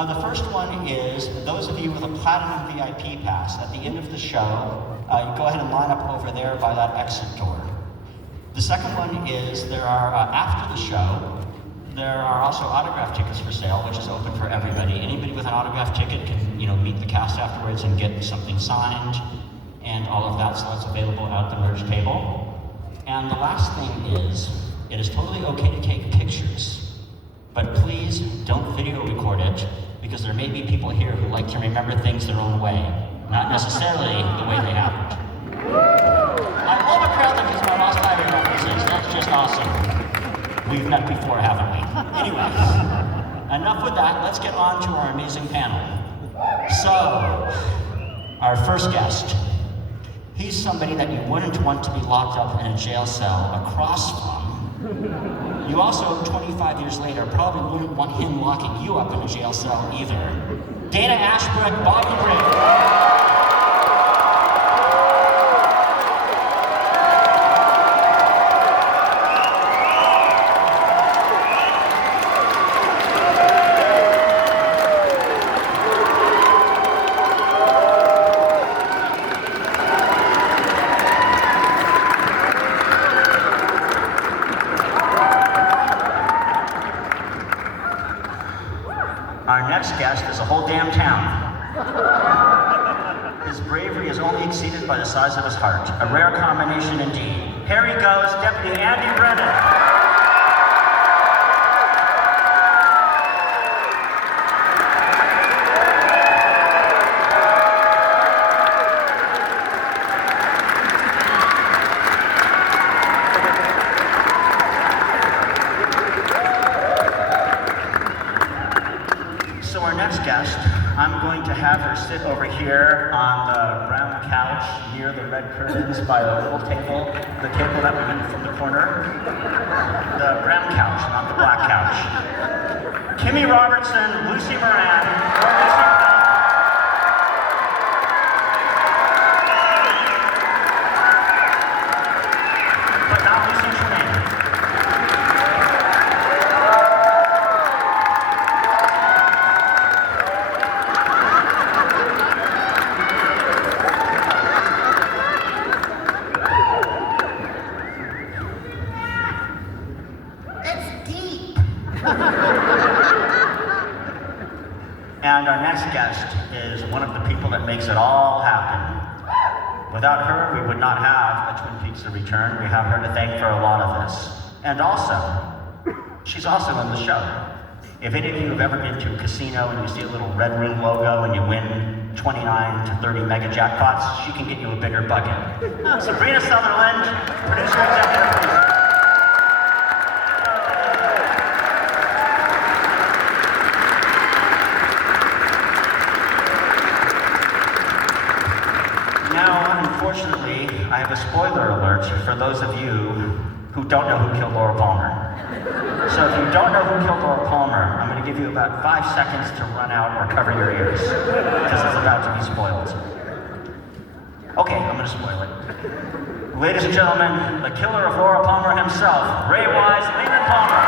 The first one is, those of you with a Platinum VIP pass, at the end of the show, you go ahead and line up over there by that exit door. The second one is, there are, after the show, there are also autograph tickets for sale, which is open for everybody. Anybody with an autograph ticket can, meet the cast afterwards and get something signed and all of that, so that's available at the merch table. And the last thing is, it is totally okay to take pictures, but please don't video record it, because there may be people here who like to remember things their own way, not necessarily the way they happened. I love a crowd that does my Lost Highway references. That's just awesome. We've met before, haven't we? Anyway, enough with that. Let's get on to our amazing panel. So, our first guest. He's somebody that you wouldn't want to be locked up in a jail cell across from. You also, 25 years later, probably wouldn't want him locking you up in a jail cell either. Dana Ashbrook, Bobby Ray. Our next guest is a whole damn town. His bravery is only exceeded by the size of his heart. A rare combination indeed. Here he goes, Deputy Andy Brennan. I'm going to have her sit over here on the brown couch near the red curtains by the little table, the table that went in from the corner. The brown couch, not the black couch. Kimmy Robertson, Lucy Moran, or Lucy Moran. But not Lucy Tremaine. And our next guest is one of the people that makes it all happen. Without her, we would not have a Twin Peaks: The Return. We have her to thank for a lot of this. And also, she's also in the show. If any of you have ever been to a casino and you see a little red room logo and you win 29 to 30 mega jackpots, she can get you a bigger bucket. Sabrina, Sutherland, producer executive producer. Unfortunately, I have a spoiler alert for those of you who don't know who killed Laura Palmer. So if you don't know who killed Laura Palmer, I'm going to give you about 5 seconds to run out or cover your ears, because it's about to be spoiled. Okay, I'm going to spoil it. Ladies and gentlemen, the killer of Laura Palmer himself, Ray Wise, Leland Palmer.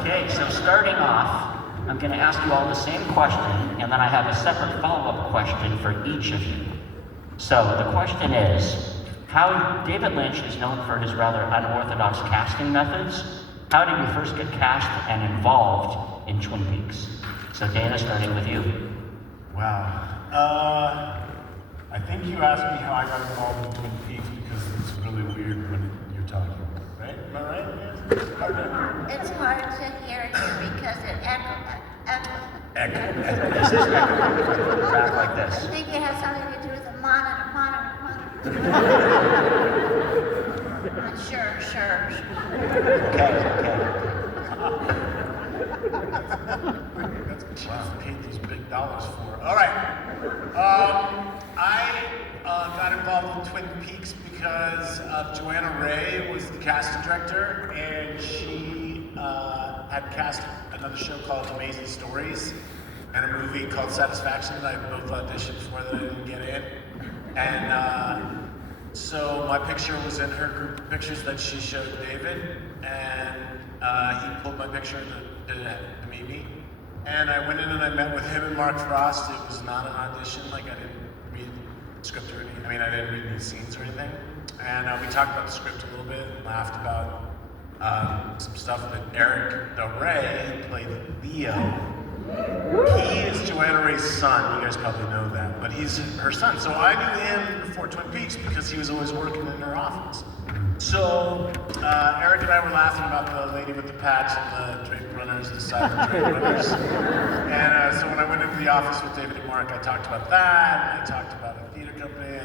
Okay, so starting off, I'm going to ask you all the same question, and then I have a separate follow-up question for each of you. So the question is, how David Lynch is known for his rather unorthodox casting methods. How did you first get cast and involved in Twin Peaks? So Dana, starting with you. Wow. I think you asked me how I got involved in Twin Peaks because it's really weird when you're talking, right? Am I right? It's hard to hear you because it echoes. This is back like I this. think it has something to do with the monitor. Sure. Okay. That's what she paid those big dollars for. All right. I got involved in Twin Peaks because Joanna Ray was the casting director, and she had cast another show called Amazing Stories and a movie called Satisfaction that I both auditioned for that I didn't get in. And so my picture was in her group of pictures that she showed David, and he pulled my picture to meet me. And I went in and I met with him and Mark Frost. It was not an audition, like I didn't read the script or anything. I mean, I didn't read any scenes or anything. And we talked about the script a little bit and laughed about some stuff that Eric Del Rey played Leo. He is Joanna Ray's son. You guys probably know that, but he's her son. So I knew him before Twin Peaks because he was always working in her office. So Eric and I were laughing about the lady with the patch and the drape runners, the silent drape runners. And so when I went into the office with David and Mark, I talked about that, and I talked about a theater company,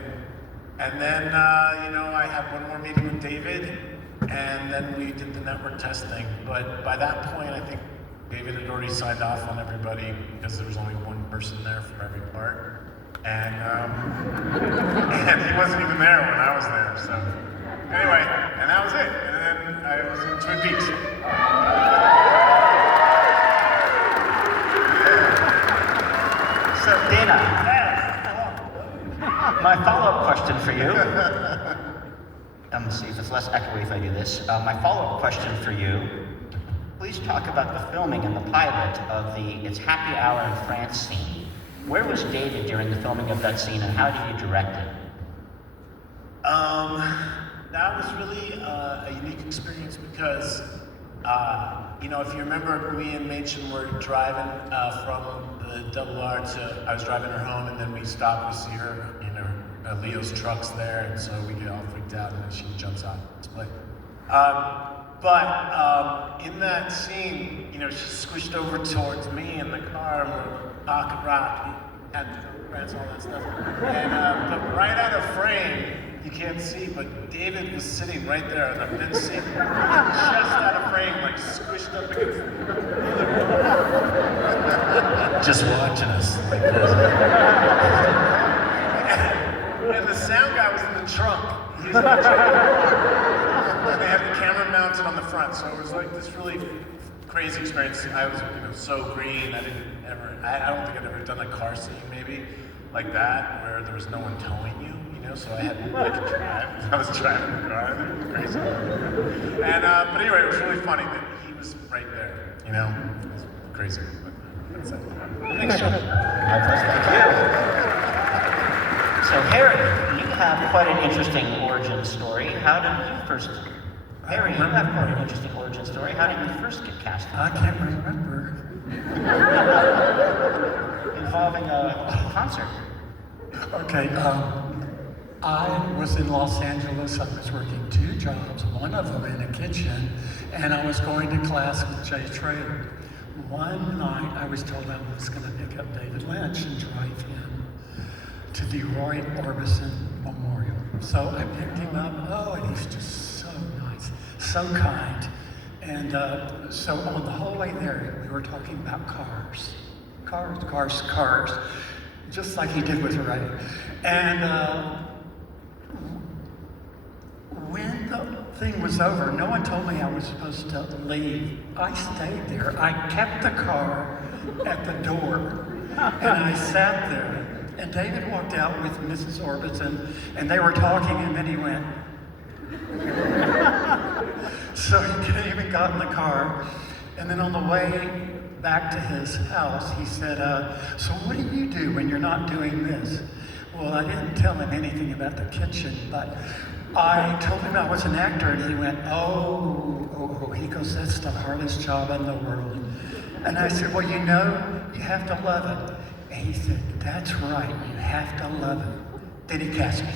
and then I had one more meeting with David, and then we did the network testing. But by that point, I think David had already signed off on everybody because there was only one person there for every part, and he wasn't even there when I was there. So anyway, and that was it. And then I was in Twin Peaks. So Dana, my follow-up question for you. I'm gonna see if it's less echoey if I do this. My follow-up question for you. Please talk about the filming and the pilot of the It's Happy Hour in France scene. Where was David during the filming of that scene, and how did you direct it? That was really a unique experience because, if you remember, me and Machen were driving from the Double R to, I was driving her home, and then we stopped, we see her, Leo's truck's there, and so we get all freaked out, and then she jumps out of display. But in that scene, she squished over towards me in the car, and we're talking rock, and France, all that stuff. And but right out of frame, you can't see, but David was sitting right there in the mid seat, just out of frame, like squished up against just watching us. And the sound guy was in the trunk. He's in the trunk. And they had the camera mounted on the front, so it was like this really crazy experience. I was, so green. I don't think I'd ever done a car scene maybe like that, where there was no one towing you, so I had to drive. I was driving the car. It was crazy. And but anyway, it was really funny that he was right there. It was crazy. But that's it. Thanks, John. My pleasure. Thank you. So Harry, you have quite an interesting origin story. How did you first? Harry, you have quite an interesting origin story. How did you first get cast? I can't remember. Involving a concert. Okay, I was in Los Angeles. I was working 2 jobs, one of them in a kitchen, and I was going to class with Jay Traylor. One night, I was told I was going to pick up David Lynch and drive him to the Roy Orbison Memorial. So I picked him up. Oh, and he's just so nice, so kind. And so on the whole way there, we were talking about cars. Cars. Just like he did with Ray. And when the thing was over, no one told me I was supposed to leave. I stayed there. I kept the car at the door. And I sat there. And David walked out with Mrs. Orbison, and they were talking, and then he went. So he came and got in the car, and then on the way back to his house, he said, so what do you do when you're not doing this? Well, I didn't tell him anything about the kitchen, but I told him I was an actor, and he went, oh. He goes, that's the hardest job in the world. And I said, well, you have to love it. And he said, that's right, you have to love it. Then he cast me.